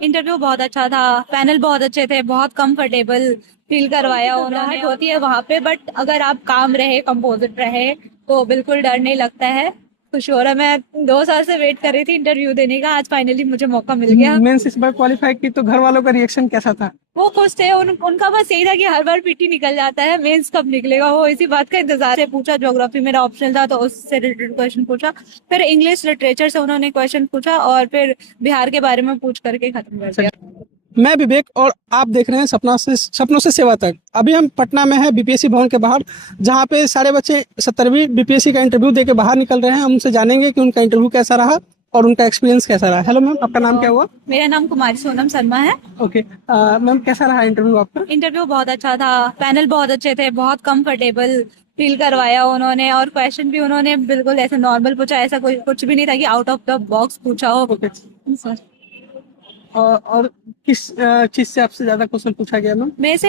Interview बहुत अच्छा था, पैनल बहुत अच्छे थे, बहुत कंफर्टेबल फील करवाया उन्होंने। होती है वहां पे, बट अगर आप काम रहे, कंपोजिट रहे, तो बिल्कुल डर नहीं लगता है। खुश हो रहा, मैं 2 साल से वेट कर रही थी इंटरव्यू देने का, आज फाइनली मुझे मौका मिल गया। मेंस इस बार क्वालिफाई की तो घर वालों का रिएक्शन कैसा था? वो खुश थे, उनका बस यही था कि हर बार पीटी निकल जाता है, मेंस कब निकलेगा, वो इसी बात का इंतजार से पूछा। ज्योग्राफी मेरा ऑप्शनल था तो उससे रिलेटेड क्वेश्चन पूछा, फिर इंग्लिश लिटरेचर से उन्होंने क्वेश्चन पूछा, और फिर बिहार के बारे में पूछ करके खत्म कर दिया। मैं विवेक और आप देख रहे हैं सपनों से सेवा तक। अभी हम पटना में हैं, बीपीएससी भवन के बाहर, जहां पे सारे बच्चे 70वीं बीपीएससी का इंटरव्यू देके बाहर निकल रहे हैं। हम उनसे जानेंगे कि उनका इंटरव्यू कैसा रहा और उनका एक्सपीरियंस कैसा रहा। हेलो मैम, आपका नाम क्या हुआ? मेरा नाम कुमारी सोनम शर्मा है। ओके मैम, कैसा रहा इंटरव्यू आपका? इंटरव्यू बहुत अच्छा था, पैनल बहुत अच्छे थे, बहुत कंफर्टेबल फील करवाया उन्होंने, और क्वेश्चन भी उन्होंने बिल्कुल ऐसे नॉर्मल पूछा, ऐसा कोई कुछ भी नहीं था कि आउट ऑफ द बॉक्स पूछा हो। ओके। और किस चीज से आपसे ज्यादा क्वेश्चन पूछा गया मैम? में से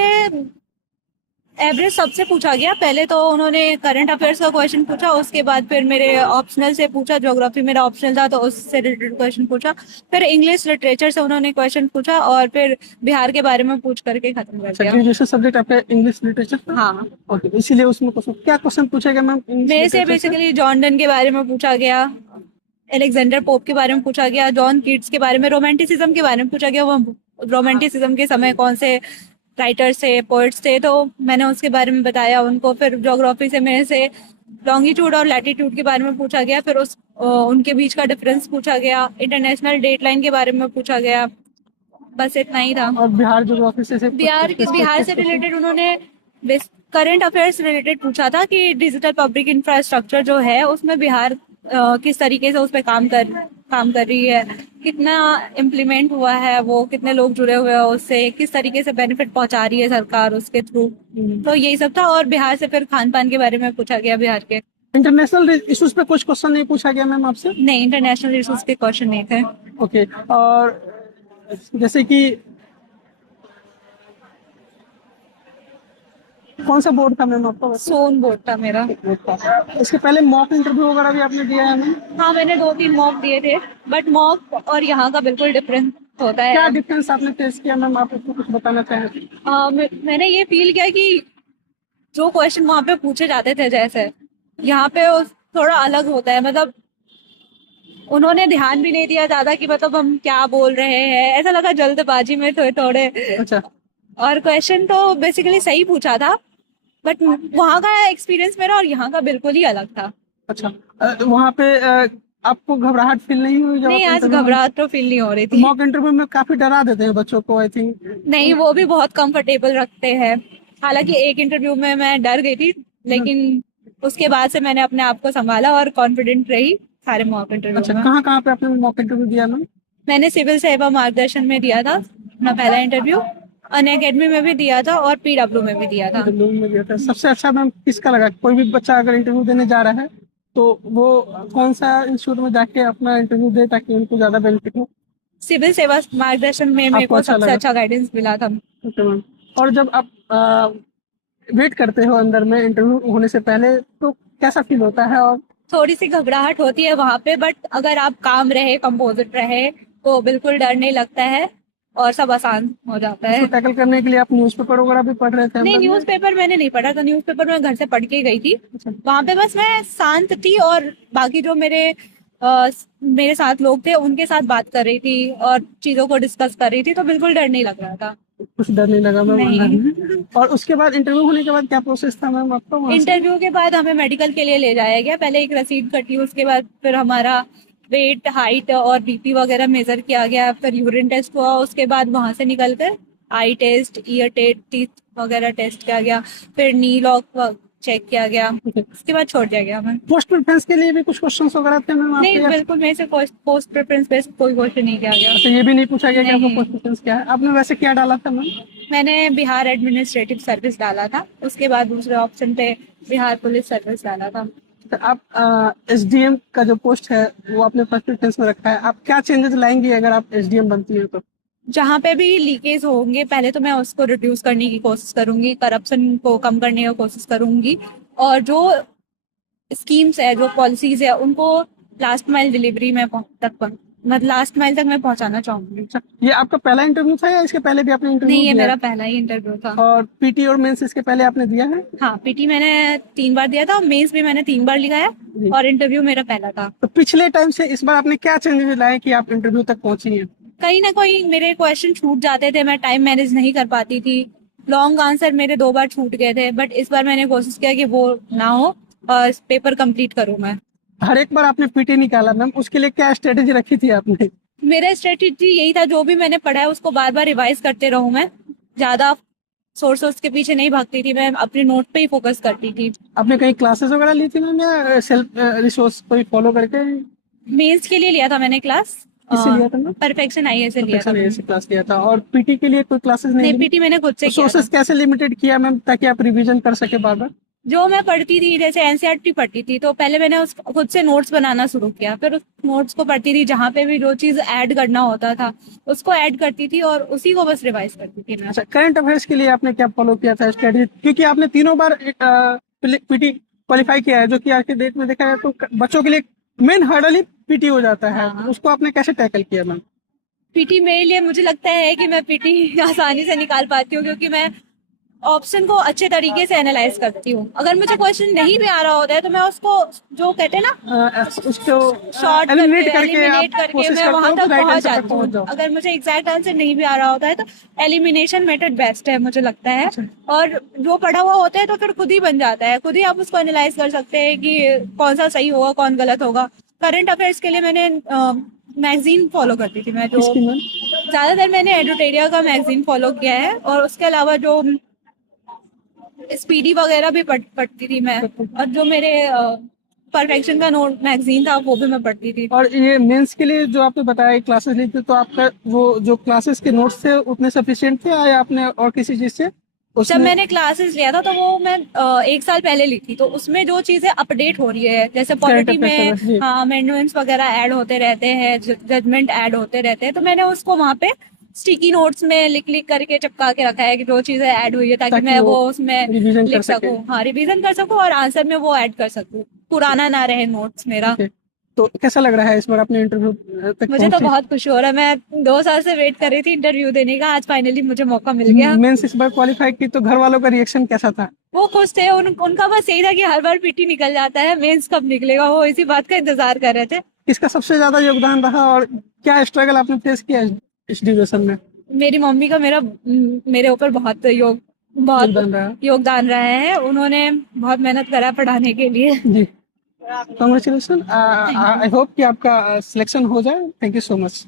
एवरेज सबसे पूछा गया। पहले तो उन्होंने करंट अफेयर्स का क्वेश्चन पूछा, उसके बाद फिर मेरे ऑप्शनल से पूछा, ज्योग्राफी मेरा ऑप्शनल था तो उससे रिलेटेड क्वेश्चन पूछा, फिर इंग्लिश लिटरेचर से उन्होंने क्वेश्चन पूछा, और फिर बिहार के बारे में पूछ करके खत्म कर दिया। ग्रेजुएशन सब्जेक्ट आपका इंग्लिश लिटरेचर? हाँ, ओके, इसीलिए उसमें क्या क्वेश्चन पूछा गया मैम? मेरे से बेसिकली जॉन डन के बारे में पूछा गया, एलेक्जेंडर पोप के बारे में पूछा गया, जॉन कीट्स के बारे में, रोमांटिसिज्म के बारे में पूछा गया। वो रोमांटिसिज्म के समय कौन से राइटर्स थे, पोइट्स थे, तो मैंने उसके बारे में बताया उनको। फिर ज्योग्राफी से मेरे से लॉन्गिट्यूड और लैटिट्यूड के बारे में पूछा गया, फिर उनके बीच का डिफरेंस पूछा गया, इंटरनेशनल डेट लाइन के बारे में पूछा गया। बस इतना ही था। और बिहार ज्योग्राफी से बिहार से रिलेटेड उन्होंने करंट अफेयर्स रिलेटेड पूछा था कि डिजिटल पब्लिक इंफ्रास्ट्रक्चर जो है उसमें बिहार किस तरीके से उस पर काम कर रही है, कितना इम्प्लीमेंट हुआ है, वो कितने लोग जुड़े हुए हैं उससे, किस तरीके से बेनिफिट पहुंचा रही है सरकार उसके थ्रू। तो यही सब था। और बिहार से फिर खान पान के बारे में पूछा गया, बिहार के। इंटरनेशनल इश्यूज पे कुछ क्वेश्चन नहीं पूछा गया मैम आपसे? नहीं, इंटरनेशनल इश्यूज के क्वेश्चन नहीं थे। ओके। और जैसे कि कौन सा बोर्ड था मैम आपका वैसे? सोन बोर्ड था मेरा। इसके पहले मॉक इंटरव्यू वगैरह भी आपने दिया है मैम? हाँ, मैंने 2-3 मॉक दिए थे, बट मॉक और यहाँ का बिल्कुल डिफरेंस होता है। क्या डिफरेंस आपने टेस्ट किया मैम, आप इसको कुछ बताना चाहें? मैंने ये फील किया कि जो क्वेश्चन वहां पे पूछे जाते थे, जैसे यहाँ पे थोड़ा अलग होता है। मतलब उन्होंने ध्यान भी नहीं दिया ज्यादा कि मतलब हम क्या बोल रहे हैं, ऐसा लगा जल्दबाजी में थोड़े थोड़े। अच्छा। और क्वेश्चन तो बेसिकली सही पूछा था, बट वहाँ का एक्सपीरियंस मेरा और यहाँ का बिल्कुल ही अलग था। अच्छा। वहाँ पे आपको घबराहट फील नहीं हुई जब नहीं, आप आज इंटरव्यू में? घबराहट तो फील नहीं हो रही थी। मॉक इंटरव्यू में काफी डरा देते हैं बच्चों को, आई थिंक। नहीं, वो भी बहुत कंफर्टेबल रखते हैं। हालांकि एक इंटरव्यू में मैं डर गई थी, लेकिन उसके बाद से मैंने अपने आप को संभाला और कॉन्फिडेंट रही सारे मॉक इंटरव्यू अच्छा, में। कहाँ कहाँ पे आपने मॉक इंटरव्यू दिया मैम? मैंने सिविल सेवा मार्गदर्शन में दिया था अपना पहला इंटरव्यू, अन अकेडमी में भी दिया था, और पीडब्ल्यू में भी दिया था। इंटरव्यू में दिया था। सबसे अच्छा मैम किसका लगा? कोई भी बच्चा अगर इंटरव्यू देने जा रहा है तो वो कौन सा इंस्टीट्यूट में जाके अपना इंटरव्यू दे ताकि उनको ज्यादा बेनिफिट हो? सिविल सेवा मार्गदर्शन में मेरे आपको को अच्छा सबसे लगा? अच्छा गाइडेंस मिला था। Okay ma'am. और जब आप वेट करते हो अंदर में इंटरव्यू होने से पहले, तो कैसा फील होता है? और थोड़ी सी घबराहट होती है वहां पे, बट अगर आप काम रहे, कंपोजिट रहे, तो बिल्कुल डर नहीं लगता है और सब आसान हो जाता उसको है। टैकल करने के लिए आप न्यूज़पेपर वगैरह भी पढ़ रहे थे नहीं, अंदर में? न्यूज़पेपर मैंने नहीं पढ़ा था, न्यूज़पेपर मैं घर से पढ़ के गई थी। वहां पे बस मैं शांत थी, और बाकी जो मेरे साथ लोग थे उनके साथ बात कर रही थी और चीजों को डिस्कस कर रही थी, तो बिल्कुल डर नहीं लग रहा था। कुछ डर नहीं लगा मैम अंदर नहीं। में? और उसके बाद इंटरव्यू होने के बाद क्या प्रोसेस था मैम आपका वहाँ से? इंटरव्यू के बाद हमें मेडिकल के लिए ले जाया गया। पहले एक रसीद कटी, उसके बाद फिर हमारा वेट, हाइट और बीपी वगैरह मेजर किया गया, फिर यूरिन टेस्ट हुआ, उसके बाद वहां से निकलकर आई टेस्ट, ईयर टेस्ट, टीथ वगैरह टेस्ट किया गया, फिर नी लॉक चेक किया गया, उसके बाद छोड़ दिया गया हमें। पोस्ट प्रेफरेंस के लिए भी कुछ क्वेश्चंस वगैरह थे मैम आपके? नहीं, बिल्कुल मेरे से पोस्ट प्रेफरेंस बेस्ड कोई क्वेश्चन नहीं किया गया। अच्छा, ये भी नहीं पूछा गया कि आपको नहीं। पोस्ट प्रेफरेंस क्या है? आपने वैसे क्या डाला था मैम? मैंने बिहार एडमिनिस्ट्रेटिव सर्विस डाला था, उसके बाद दूसरे ऑप्शन पे बिहार पुलिस सर्विस डाला था। तो आप एसडीएम का जो पोस्ट है वो आपने फर्स्ट प्रेफरेंस में रखा है। आप क्या चेंजेस लाएंगी अगर आप एसडीएम बनती है तो? जहाँ पे भी लीकेज होंगे, पहले तो मैं उसको रिड्यूस करने की कोशिश करूंगी, करप्शन को कम करने की कोशिश करूंगी, और जो स्कीम्स है, जो पॉलिसीज है, उनको लास्ट माइल डिलीवरी में तक मतलब लास्ट माइल तक मैं पहुंचाना चाहूंगी। अच्छा, ये आपका पहला इंटरव्यू था या इसके पहले भी आपने इंटरव्यू नहीं, ये दिया मेरा है? पहला ही इंटरव्यू था। और पीटी और मेंस इसके पहले आपने दिया है? हाँ, पीटी मैंने 3 बार दिया था और मेंस भी मैंने 3 बार लिखा है। जी। और इंटरव्यू मेरा पहला था। तो पिछले टाइम से इस बार आपने क्या चेंजेस लाए कि आप इंटरव्यू तक पहुंची हैं? कहीं ना कहीं मेरे क्वेश्चन छूट जाते थे, मैं टाइम मैनेज नहीं कर पाती थी। लॉन्ग आंसर मेरे 2 बार छूट गए थे, बट इस बार मैंने कोशिश किया कि वो ना हो और पेपर कंप्लीट करूँ मैं। हर एक बार आपने पीटी निकाला मैम, उसके लिए क्या स्ट्रेटेजी रखी थी आपने? मेरा स्ट्रेटेजी यही था, जो भी मैंने पढ़ा है उसको बार बार रिवाइज करते रहूं मैं। ज्यादा सोर्सेस के पीछे नहीं भागती थी, मैं अपने नोट पे ही फोकस करती थी। आपने कहीं क्लासेस वगैरह ली थी मैम या सेल्फ रिसोर्स कोई फॉलो करके? मेंस के लिए लिया था मैंने क्लास। किससे लिया था मैम? परफेक्शन आई से लिया था मैंने। ऐसे क्लास लिया था। और पीटी के लिए कोई क्लासेस नहीं नहीं, ली? पीटी मैंने खुद से तो किया था। सोर्सेस कैसे लिमिटेड किया मैम ताकि आप रिवीजन कर सके बार बार? जो मैं पढ़ती थी, जैसे एनसीईआरटी पढ़ती थी, तो पहले मैंने उस खुद से नोट्स बनाना शुरू किया, फिर उस नोट्स को पढ़ती थी, जहाँ पे भी जो चीज ऐड करना होता था उसको ऐड करती थी और उसी को बस रिवाइज करती थी मैं। अच्छा, करंट अफेयर्स के लिए आपने क्या फॉलो किया था स्ट्रेटेजी? क्योंकि आपने तीनों बार पीटी क्वालिफाई किया है, जो कि आज के डेट में देखा जाए तो बच्चों के लिए मेन हर्डल ही पीटी हो जाता है। हाँ। तो उसको आपने कैसे टैकल किया मैम? पीटी मेरे लिए, मुझे लगता है कि मैं पीटी आसानी से निकाल पाती हूँ, क्योंकि मैं ऑप्शन को अच्छे तरीके से एनालाइज करती हूँ। अगर मुझे क्वेश्चन नहीं भी आ रहा होता है तो मैं उसको, जो कहते हैं ना, उसको शॉर्ट एलिमिनेट करके, करके आप एलिमिनेट करके कोशिश मैं करते वहां हो तक राइट पहुंच आंसर तक जाती पहुंच हूँ। जाओ। अगर मुझे एग्जैक्ट आंसर नहीं भी आ रहा होता है तो एलिमिनेशन मेथड बेस्ट है, मुझे लगता है। और जो पढ़ा हुआ होता है तो फिर खुद ही बन जाता है, खुद ही आप उसको एनालाइज कर सकते हैं कि कौन सा सही होगा, कौन गलत होगा। करंट अफेयर्स के लिए मैंने मैगजीन फॉलो करती थी मैं, जो इसकी मैम ज्यादातर मैंने एडुटेरिया का मैगजीन फॉलो किया है, और उसके अलावा जो स्पीडी वगैरह भी पढ़ती थी मैं। और जो मेरे परफेक्शन का नोट मैगजीन था वो भी मैं पढ़ती थी। और ये मेंस के लिए जो आपने बताया क्लासेस ली थी, तो आपका वो जो क्लासेस के नोट्स थे उतने सफिशिएंट थे या आपने और किसी चीज से जब उसमें? मैंने क्लासेस लिया था तो वो मैं 1 साल पहले ली थी, तो उसमें जो चीजें अपडेट हो रही है, जैसे करंट पॉलिटी में अफेयर्स जी। हाँ अमेंडमेंट्स वगैरह ऐड होते रहते हैं, जजमेंट ऐड होते रहते हैं, तो मैंने उसको वहाँ पे स्टिकी नोट्स में लिख लिख करके चिपका के रखा है कि जो चीजें ऐड हुई है, ताकि ताकि मैं वो वो उसमें रिवीजन कर लिख सके। सकूं, हाँ रिवीजन कर सकूं और आंसर में वो ऐड कर सकूं, पुराना ना रहे नोट्स मेरा। ठीक है। तो कैसा लग रहा है इस बार अपने इंटरव्यू तक मुझे तो पहुंची? बहुत खुशी हो रहा है, मैं 2 साल से वेट कर रही थी इंटरव्यू देने का, आज फाइनली मुझे मौका मिल गया। मेंस इस बार क्वालिफाई की तो घर वालों का रिएक्शन कैसा था? वो खुश थे, उनका बस यही था कि हर बार पीटी निकल जाता है, मेंस कब निकलेगा, वो इसी बात का इंतजार कर रहे थे। किसका सबसे ज्यादा योगदान रहा और क्या स्ट्रगल आपने फेस किया इस ड्यूरेशन में? मेरी मम्मी का मेरे ऊपर बहुत योगदान रहा। योगदान रहा है, उन्होंने बहुत मेहनत करा पढ़ाने के लिए। जी, कॉन्ग्रेचुलेसन। आई होप कि आपका सिलेक्शन हो जाए। Thank you so much.